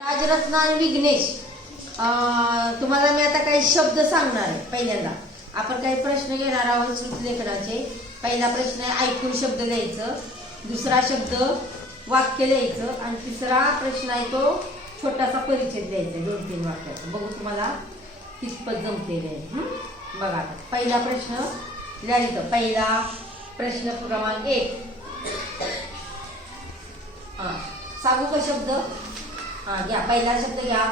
राजरत्न आणि विघ्नेश. तुम्हाला मी आता काही शब्द सांगणार आहे पहिल्यांदा. आपण काही प्रश्न घेणार आहोत श्रुतलेखनाचे पहिला प्रश्न आहे ऐकून शब्द लिहायचं. दुसरा शब्द वाक्य लिहायचं. आणि तिसरा प्रश्न आहे तो छोटासा परिचय द्यायचा दोन तीन वाक्याचा. बघू तुम्हाला कितपत जमते नाही बघा आता. पहिला प्रश्न लिहायचं. पहिला प्रश्न क्रमांक एक. हा सांगू का शब्द? हा घ्या. पहिला शब्द घ्या.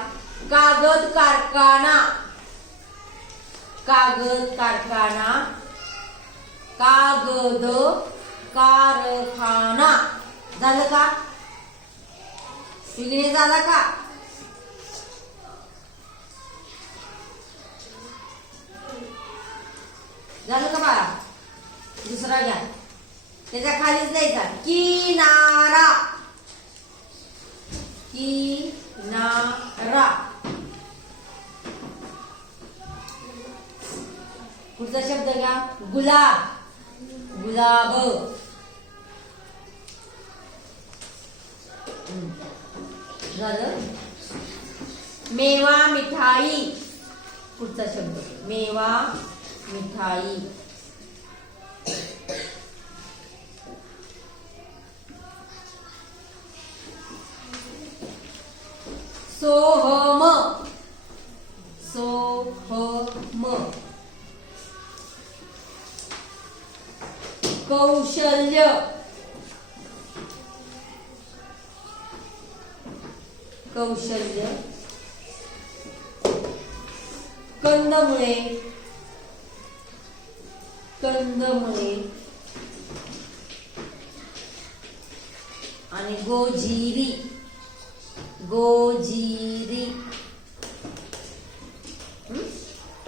कागद कारखाना. कागद कारखाना. कागद कारखाना. झालं का? विघ्ने झाला का? झालं का बाळा? दुसरा घ्या. त्याच्या खालीच द्यायचा किनारा. किनारा पुढचा शब्द घ्या गुलाब. गुलाब. झालं? मेवा मिठाई. पुढचा शब्द. मेवा मिठाई. सोहम. सोहम. कौशल्य. कौशल्य. कंदमुळे. कंदमुळे. आणि गोजिरी गोजिरी.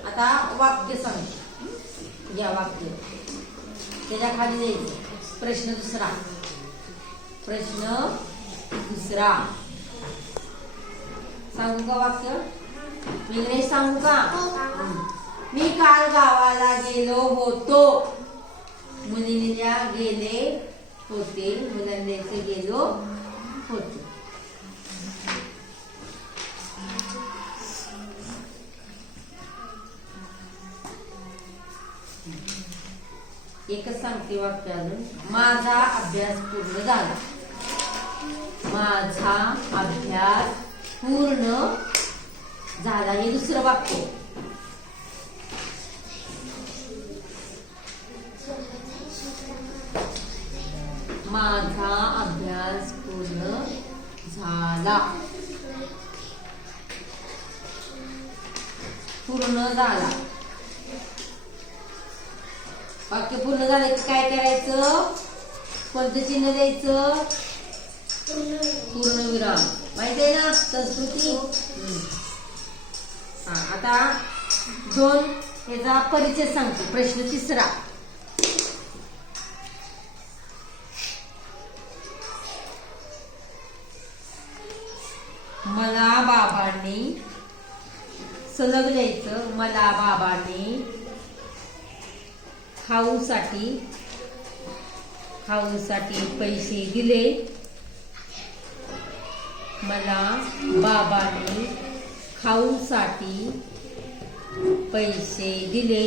आता वाक्य सांग. या घ्या वाक्य. त्याच्याखाली जायचं. प्रश्न दुसरा. प्रश्न दुसरा. सांगू का वाक्य? वेगळे सांगू का? मी काल गावाला गेलो होतो. मुलींना गेले होते. मुलांचे गेलो होते. एकच सांगते वाक्य अजून. माझा अभ्यास पूर्ण झाला. माझा अभ्यास पूर्ण झाला. हे दुसरं वाक्य. माझा अभ्यास पूर्ण झाला. पूर्ण झाला. वाक्य पूर्ण झालं की काय करायचं? कोणतं चिन्ह द्यायचं? पूर्ण विराम. माहिती आहे ना? संस्कृती. हा. आता दोन याचा परिचय सांगतो. प्रश्न तिसरा. मला बाबांनी सलग द्यायचं मला बाबांनी खाऊसाठी खाऊसाठी पैसे दिले. मला बाबाने खाऊसाठी पैसे दिले.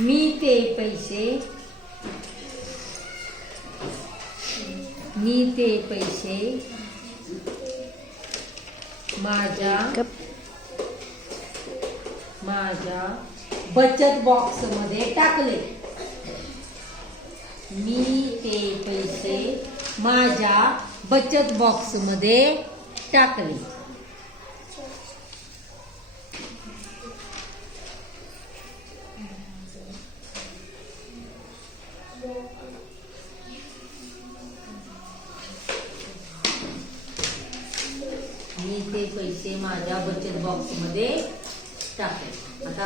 मी ते पैसे मी ते पैसे माझ्या माझ्या बचत बॉक्समध्ये टाकले. मी ते पैसे माझ्या बचत बॉक्समध्ये टाकले. मी ते पैसे माझ्या बचत बॉक्समध्ये टाकेल आता